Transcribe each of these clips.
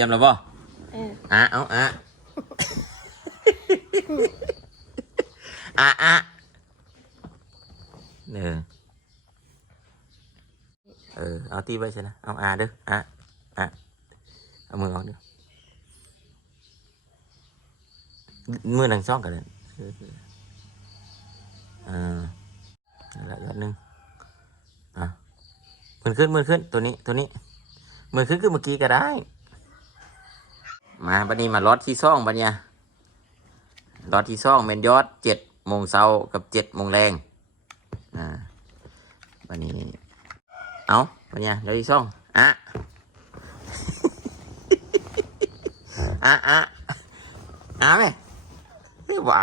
รียมแล้วบ่เอออะเอาอะอะอะเออเออเอาตีไว้ใช่นะเอาอะเด้ออะอะเอามือออกเด้อมือหนังซ่องกันเลยเออเออนั่นแหละยอดหนึ่งอะมือขึ้นมือขึ้นตัวนี้ตัวนี้มือขึ้นคือเมื่อกี้ก็ได้ มาบันนี้มาล็อตที่ซ่องบันเนี่ยล็อตที่ซ่องเป็นยอดเจ็ดโมงเช้ากับเจ็ดโมงแรงอ่าบันนี้เอาบันเนี่ยล็อตที่ซ่องอะอะอะอะไหมไม่ว่า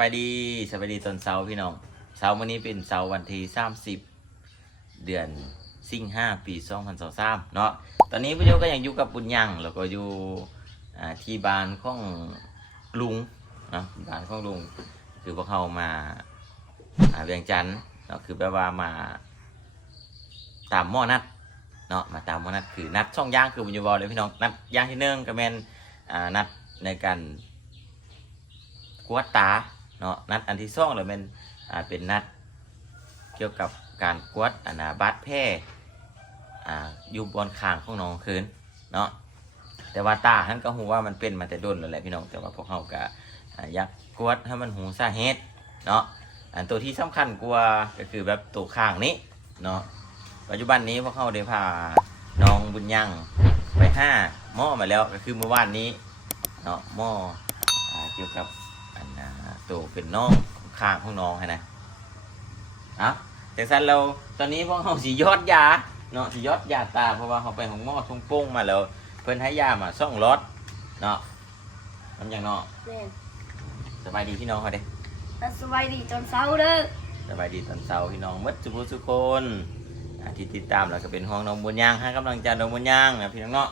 บายดีสบายดีตอนเช้าพี่น้องเช้าวันนี้เป็นเช้าวันที่สามสิบเดือนสิงห้าปีสองพันสองสามเนาะตอนนี้พี่โยก็ยังอยู่กับบุญยังแล้วก็อยู่ที่บ้านของลุงเนาะบ้านของลุง คือพวกเขามาเวียงจันทน์เนาะคือแปลว่ามาตามหม้อนัดเนาะมาตามหม้อนัดคือนัดช่องย่างคือบุญยบอลเลยพี่น้องนัดย่างที่หนึ่องก็เป็นนัดในการกวดตา เนาะนัดอันที่สองเลยเป็นอ่าเป็นนัดเกี่ยวกับการกวดอันนาบาดแผลอ่าอยู่บนคางของน้องคืนเนาะแต่ว่าตาท่านก็หูว่ามันเป็นมาแต่ด้นแล้วแหละพี่น้องแต่ว่าพวกเขาก็อยากกวดให้มันหูสาเหตุเนาะอันตัวที่สำคัญกว่าก็คือแบบตัวข้างนี้เนาะปัจจุบันนี้พวกเขาได้พาน้องบุญยังไปห้าหม้อมาแล้วก็คือเมื่อวานนี้เนาะหม้ออเกี่ยวกับ ตัวเป็นน้องข้างของน้องให้นะเอะจากนั้นเราตอนนี้พวกเขาสียอดยาเนาะสียอดยาตาเพราะว่าเขาไปของหม้อทงโป้งมาแล้วเพิ่นให้ยามาซ่องรถเนาะทำอย่างเนาะแม่นสบายดีพี่น้องเขาเด้แล้วสบายดีตอนเช้าเด้อสบายดีตอนเช้าพี่น้องหมัดสุภสุคนอ่าที่ติดตามแล้วก็เป็นห้องน้องบุญย่างให้กำลังใจน้องบุญย่างนะพี่น้องเนาะ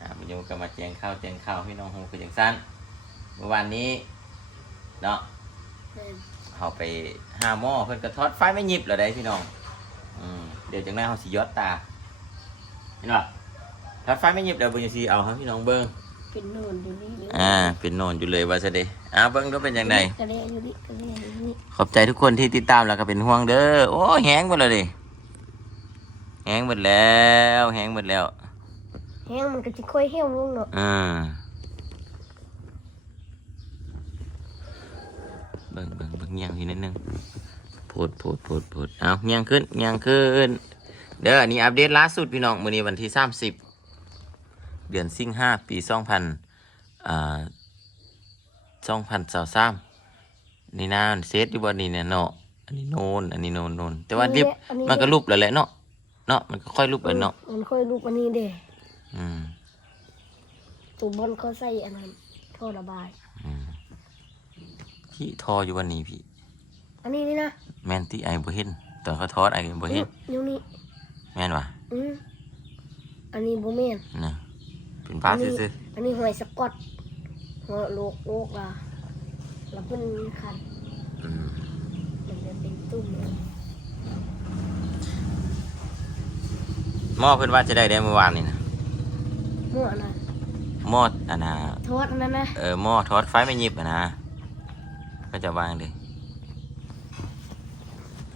อ่าบุญยงก็มาแจ้งข่าวแจ้งข่าวพี่น้องคงคืออย่างสั้นเมื่อวานนี้ เนาะแม่นเขาไปหาหม้อเพิ่นกระทอดไฟไม่หยิบเหรอได้พี่น้องอืมเดี๋ยวจังนั้นเขาสิยอดตาเห็นป่ะทอดไฟไม่หยิบเดี๋ยวเบิ่งสิเอาให้พี่น้องเบิ่งเป็นโน่นอยู่นี่อยู่อ่าเป็นโนนอยู่เลยว่าซะเด้อ่าเบิ่งดูเป็นจังไดกระเดะอยู่นี่กระเดะอยู่นี่ขอบใจทุกคนที่ติดตามแล้วก็เป็นห่วงเด้อโอ้แห้งหมดเลยดิแห้งหมดแล้วแห้งหมดแล้วแห้งมันก็จะค่อยเหี่ยวลงเนาะอ่าเบิ่ง เบิ่งเบิ่งเงียงทีนิดนึงโพดโพดโพดโพดเอาเงียงขึ้นเงียงขึ้น เด้ออันนี้อัปเดตล่าสุดพี่น้องมื้อนี้วันที่30เดือนสิงหาปี2000อ่า2023นี่นะเซตอยู่บ่นี่เนี่ยเนาะอันนี้โนนอันนี้โนนโนนแต่ว่าเรียบมันก็รูปแล้วแหละเนาะเนาะมันก็ค่อยรูปไปเนาะมันค่อยลุกอันนี้เด้อืมตัวบอลเขาใส่อันนั้นท่อระบายอืมที่ทออยู่วันนี้พี่ อันนี้นี่นะแม่นที่ไอ้บ่เห็นตอนเขาทอดไอ้บ่เห็นอยู่นี่แม่นวะอืมอันนี้บ่แม่นนะเป็นปลาซื่ออันนี้หอยสกอตหัวโลกโลกอะแล้วเป็นขันๆอืมมันจะเป็นตุ่มเลยหม้อเพิ่นว่าจะได้ได้เมื่อวานนี่นะมั่วนะหม้ออันน่ะโทษอันนั้นนะเออหม้อทอดไฟไม่หยิบอะนะก็จะวางเลย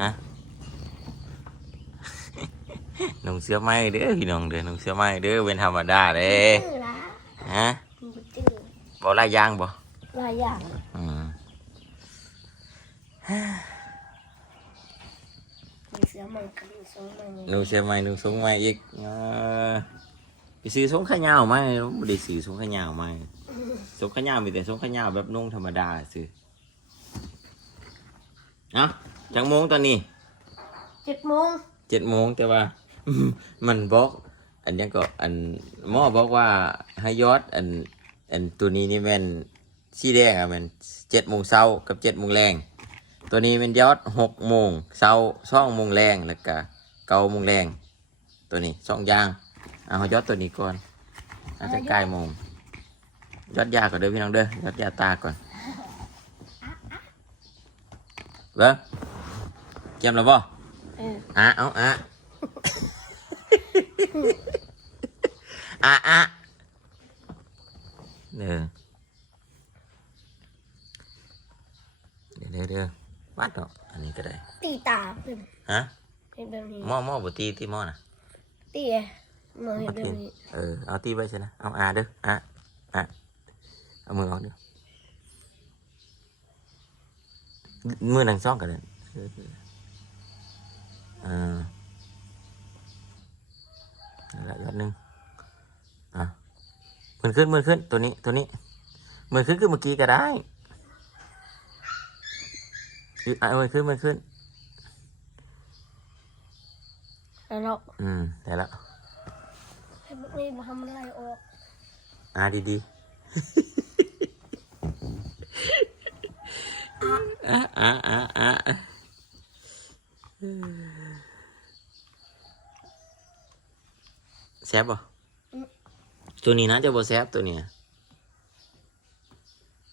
ฮะ นุ่งเสื้อไหมเด้อพี่น้องเด้อนุ่งเสื้อไหมเด้อเป็นธรรมดาเด้จื้อละฮะมันบ่จื้อบ่ลายยางบ่หลายอย่างอืมมีเสือมันกับมีสองมันนุ่งเสื้อไหมนุ่งทรงไหมอีกเออไปซื้อทรงขายาวไหมบ่ได้ซื้อทรงขายาวไหมทรงขายาวมีแต่ทรงขายาวแบบนุ่งธรรมดาซื้อเอ้าจังโมงตอนนี้เจ็ดโมง เจ็ดโมงแต่ว่า มันบอก อันนี้ก็อันหมอบอกว่าให้ยอดอันอันตัวนี้นี่แมันสีแดงอะแมันเจ็ดโมงเช้ากับเจ็ดโมงแรงตัวนี้มันยอดหกโมงเช้าสองโมงแรงแล้วก็เก้าโมงแรงตัวนี้สองอย่างเอายอดตัวนี้ก่อนอาจจะใกล้โมงยอดยาก่อนเด้อพี่น้องเด้อยอดยาตาก่อนเบิ้งเกมแล้วบ่เอออะเอาอะ อะอะเด้อเดี๋ยวเดี๋ยวเดี๋ยววัดเนาะอันนี้ก็ได้ตีตาเป็นฮะเป็นแลยเอออ่านั่นแหละยอดหนึ่งอะมือขึ้นมือขึ้นตัวนี้ตัวนี้มือขึ้นคือเมื่อกี้ก็ได้อะมือขึ้นมือขึ้นแล้วเราอืมได้แล้วให้พวกนี้มาทำอะไรออกอ่าดีดีอะอะอะอะ ซบป่ะตัวนี้นะจะบ่แซบตัวนี้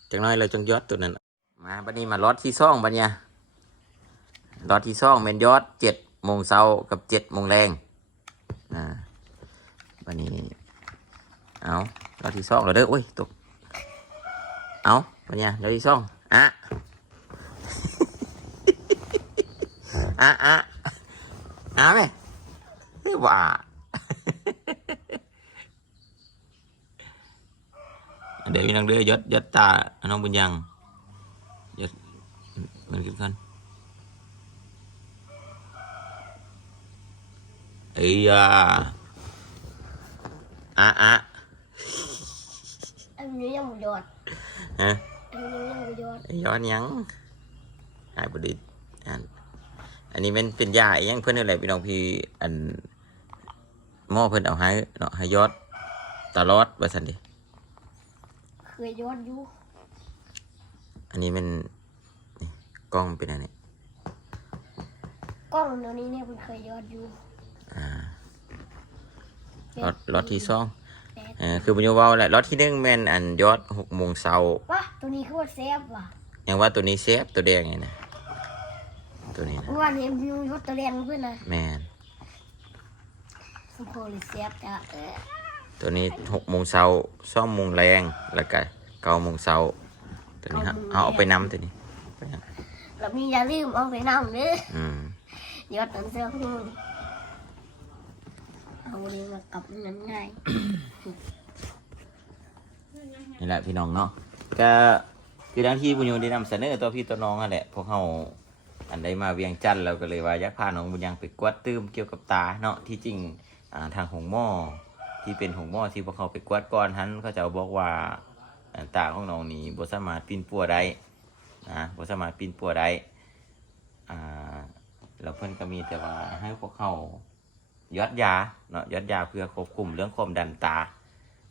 จังน้อยเราจงยอดตัวนั้น มาบัดนี้มาล็อตที่ซ่องบัดเนี่ยล็อตที่ซ่องเป็นยอดเจ็ดโมงเช้ากับเจ็ดโมงแรงอ่าบัดนี้ เอาเราที่ซ่องเราเด้อโอ้ยตก เอาปัญญาเราที่ซ่องอะอะอะอะไหมว่า เดี๋ยวพี่น้องเด้อยศยศตาน้องบุญยังยศมันขึ้นกันเอ้ยอะอะอะอันนี้ยังไม่ยอดฮะอันนี้ยังไม่ยอดย้อนหยังหายบดิอันอันนี้มันเป็นยาอีหยังเพื่อนอะไรพี่น้องพี่อันหม้อเพิ่นเอาให้เนาะให้ยอดตลอดว่าซั่นดิเค ยยอดอยู่อันนี้มันนี่กล้องเป็นอันนี้กล้องเดี๋ยวนี้เนี่ยคุณเคยยอดอยู่อ่าล็อตล็อตที่สองแปดเออคือบุญโยเว้าแหละล็อตที่หนึ่งแม่นอันยอดหกโมงเช้าว้าตัวนี้คือว่าเซฟว่ะยังว่าตัวนี้เซฟตัวแดงไงนะตัวนี้นะเมื่อวานเห็นวิวยอดตัวแรงเพื่อนนะแม่นสมโพลิเซฟจ้ะเออ ตัวนี้หกโมงเช้าสองโมงแรงแล้วก็เก้าโมงเช้าตัวนี้ฮะเอาเอาไปนำตัวนี้ไปนำแล้วมีอย่าลืมเอาไปนั่งเด้ออืมยอดตันเสื้อคู่เอาเรียมากับนั้นง่ายนี่แหละพี่น้องเนาะก็คือดังที่บุญยงได้นำเสนอตัวพี่ตัวน้องนั่นแหละพวกเขาอันใดมาเวียงจันทร์เราก็เลยว่าอยากพาน้องบุญยังไปกวดตื้มเกี่ยวกับตาเนาะที่จริงอ่าทางหงหม้อ ที่เป็นหงหม้อที่พวกเขาไปกวาดก่อนทันเขาจะบอกว่าตาของน้องนี่บ่สามารถปีนปัวได้นะบ่สามารถปีนปัวได้อ่าแล้วเพิ่อนก็มีแต่ว่าให้พวกเขายอดยาเนาะยอดยาเพื่อควบคุมเรื่องความดันตา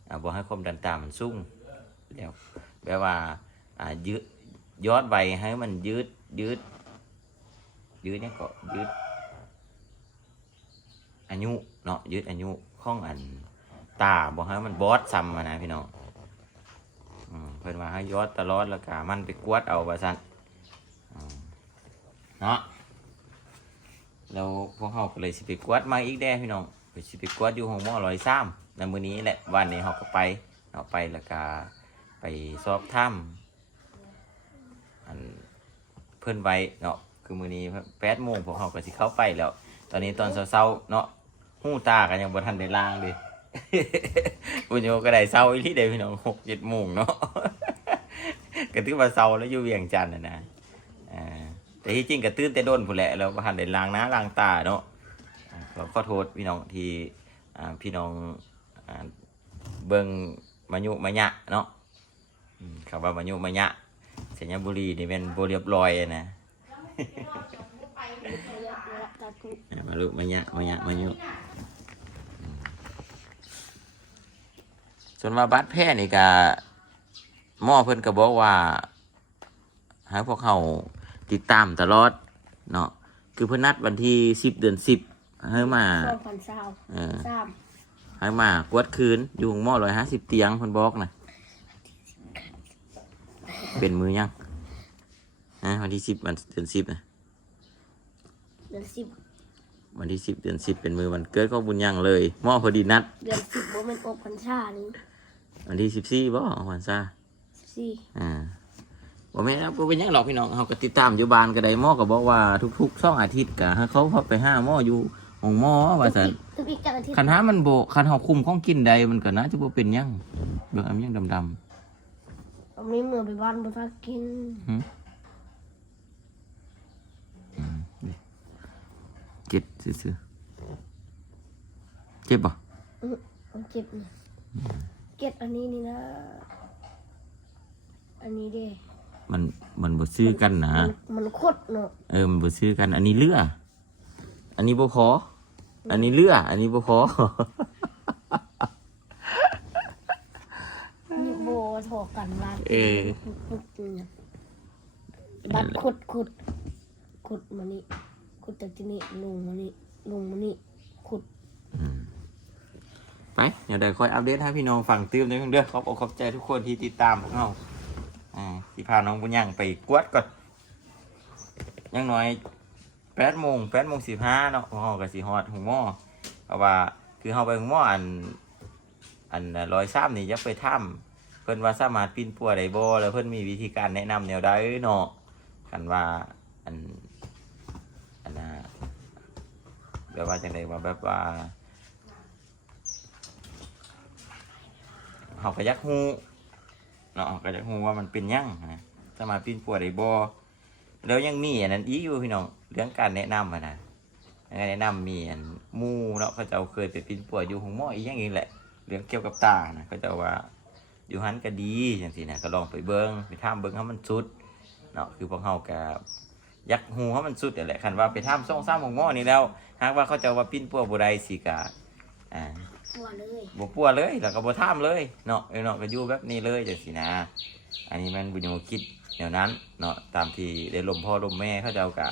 อ่าบอกให้ความดันตามันสูงแล้วแปลว่ายืดยอดไวให้มันยืดยืดยืดเนี่ยก็ยืดอายุเนาะยืดอายุของอัน ตาบอกให้มันบอสซ้ำนะพี่น้องเพิ่นว่าให้ยอดตลอดแล้วก็มันไปกวดเอาว่าซั่นเนาะแล้วพวกเขาก็เลยสิไปกวดมาอีกแด้พี่น้องไปสิไปกวดอยู่ห้องมอร้อยซ้ำในมื้อนี้แหละวันนี้เขาก็ไปเอาไปแล้วก็ไปสอบถ้ำอันเพิ่นไว้เนาะคือมื้อนี้แปดโมงพวกเขาก็สิเข้าไปแล้ว ตอนนี้ตอนเช้าๆเนาะหูตากันยังบ่ทันได้ล้างเลย บุญโยก็ได้เช้าอีหลีเด้พี่น้องหกเจ็ดโมงเนาะก็ถือว่าเช้าแล้วอยู่เวียงจันทน์น่ะนะอ่าแต่ที่จริงก็ตื่นแต่โดนพุ่นแหละแล้วบ่ทันได้ล้างหน้าล้างตาเนาะอ่าก็ขอโทษพี่น้องที่อ่าพี่น้องอ่าเบิ่งมายุมายะเนาะอืมคำว่ามายุมายะสัญญบุรีนี่เป็นบ่เรียบร้อยอะนะมาลุมายะมายะมายุอืม ส่วนว่าบาดแผลนี่ก็หมอเพิ่นก็บอกว่าให้พวกเขาติดตามตลอดเนาะคือเพิ่นนัดวันที่สิบเดือนสิบให้มาสองพันสาวเออสามให้มากวดคืนอยู่หม้อร้อยห้าสิบเตียงเพิ่นบอกนะเป็นมือยังนะวันที่สิบวันเดือนสิบนะเดือนสิบวันที่สิบเดือนสิบเป็นมือวันเกิดของบุญยังเลยหม้อพอดีนัดเดือนสิบ โมเป็นอกพันชานี่วันที่สิบสี่บ่วันซ่าสิบสี่ อ่าบ่แม่นครับบ่เป็นหยังหรอกพี่น้องเขาก็ติดตามอยู่บ้านก็ได้หม้อก็บอกว่าทุกๆสองอาทิตย์ก็ให้เขาเข้าไปห้าหม้ออยู่ของหม้อว่าซั่นทุกอีกจันทร์อาทิตย์คันหามันบ่คันเฮาคุมของกินใดมันก็น่าจะบ่เป็นหยังเบิ่งอันยังดำ วันนี้เมื่อไปบ้านบุตรกินๆหึอืมนี่เจ็บซื่อๆเจ็บบ่ อื้อ มันเจ็บนี่เก็บอันนี้นี่นะ อันนี้เด้มันมันบ่ซื้อกันนะมันมันโคตรเนาะเออมันบ่ซื้อกัน อันนี้เลืออันนี้บ่พออันนี้เลืออันนี้บ่พอนี่โบถอกันบ้านเออขุดเนี่ยบัดขุดขุดขุดมานี่ขุดจากที่นี่ลงมานี่ลงมานี่ขุด ไปเดี๋ยวได้ค่อยอัปเดตให้พี่น้องฟังตื้มได้เพิ่งเด้อขอบอกขอบใจทุกคนที่ติดตามพวกเราอ่าสิพาน้องบุญยังไปกวดก่อนยังน้อยแปดโมงแปดโมงสิบห้าเนาะห้องกับสีฮอดหุงหม้อเพราะว่าคือเฮาไปหุงหม้ออัน อันรอยซ้ำนี่จะไปถ้ำเพิ่นว่าสามารถปีนปัวได้บ่แล้วเพิ่นมีวิธีการแนะนำแนวใดเนาะกันว่าอันอันนะแบบว่าจังไดว่าแบบว่า เขาก็อยักฮูเนาะเขาก็อยักฮูว่ามันเป็นยังนะสามาปีนปัวได้บ่แล้วยังมีอันนั้นอีกอยู่พี่น้องเรื่องการแนะนำอะนะการแนะนำมีอันมูเนาะเขาจะเคยไปปีนปัวอยู่หงหม้ออีกอย่างนี้แหละ เรื่องเกี่ยวกับตานะเขาจะว่าอยู่หันก็ดีอย่างสินะก็ลองไปเบิ้งไปท่ามเบิ้งให้มันสุดเนาะคือพวกเขาก็ยักฮูให้มันสุดนั่แหละคันว่าไปท่ามซ่องซ้ำหงหม้อนี่แล้วหากว่าเขาจะว่าปีนปัวบ่ได้สิกะอ่า ปัวเลยบ่ปัวเลยแล้วก็บ่ท่ามเลยเนาะเออเนาะก็อยู่แบบนี้เลยจังซี่นะ อันนี้มันบุญโยคิดแนวนั้นเนาะตามที่ได้ลมพ่อลมแม่เขาเจ้ากะ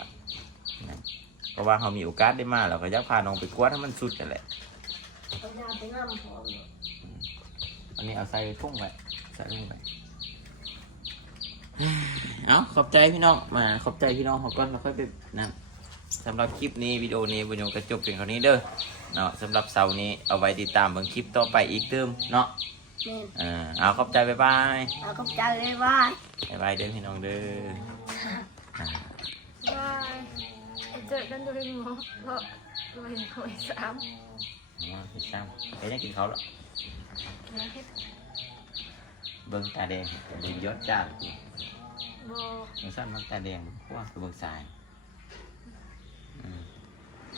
นะเพราะว่าเขามีโอกาสได้มาเราก็อยากพาน้องไปกวดให้มันสุดนั่นแหละเอายาไปน้ำพร้อมเนี่ยอันนี้เอาใส่ทุ่งไปใส่ทุ่งไปเอาขอบใจพี่น้องมาขอบใจพี่น้องเขาก็เราค่อยไปนั่นสำหรับคลิปนี้วิดีโอนี้บุญโยก็จบเพียงเท่านี้เด้อ เนาะสำหรับเสาร์นี้เอาไว้ติดตามเบิ่งคลิปต่อไปอีกเติมเนาะแม่นอ่าเอาขอบใจบ๊ายบายเอากับใจเลยว่าบ๊ายบายเด้อพี่น้องเด้ออ่าบายเจอกันด้วยหมอเพราะเราเห็นหอยสามว่าพี่ซ้ำไปยังกินเขาวหรอแล้วเฮ็ดเบิ่งตาแดงเบิ่งยอดจ้าบอเบิ่งสั้นมันตาแดงเพราะว่าคือเบิ่งสายอืม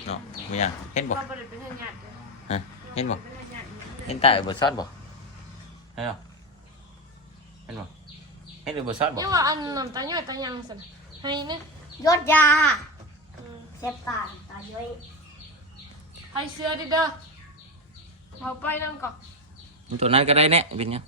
เนาะมีหยังเห็นบ่ก็บริเป็นหยาดเลยฮะเห็นบ่เป็นหยาดเห็นตาเบ่ซอดบ่เห็นบ่เห็นบ่เห็นหรือบ่ซอดบ่นี่ว่าอันน้ำตาหยอดตายังสันให้เนี่ยยอดยาเซฟตาตาย้อยให้เสื้อดิเด้อเอาไปน้ำก่อนตัวนั้นก็ได้แน่เป็นหยัง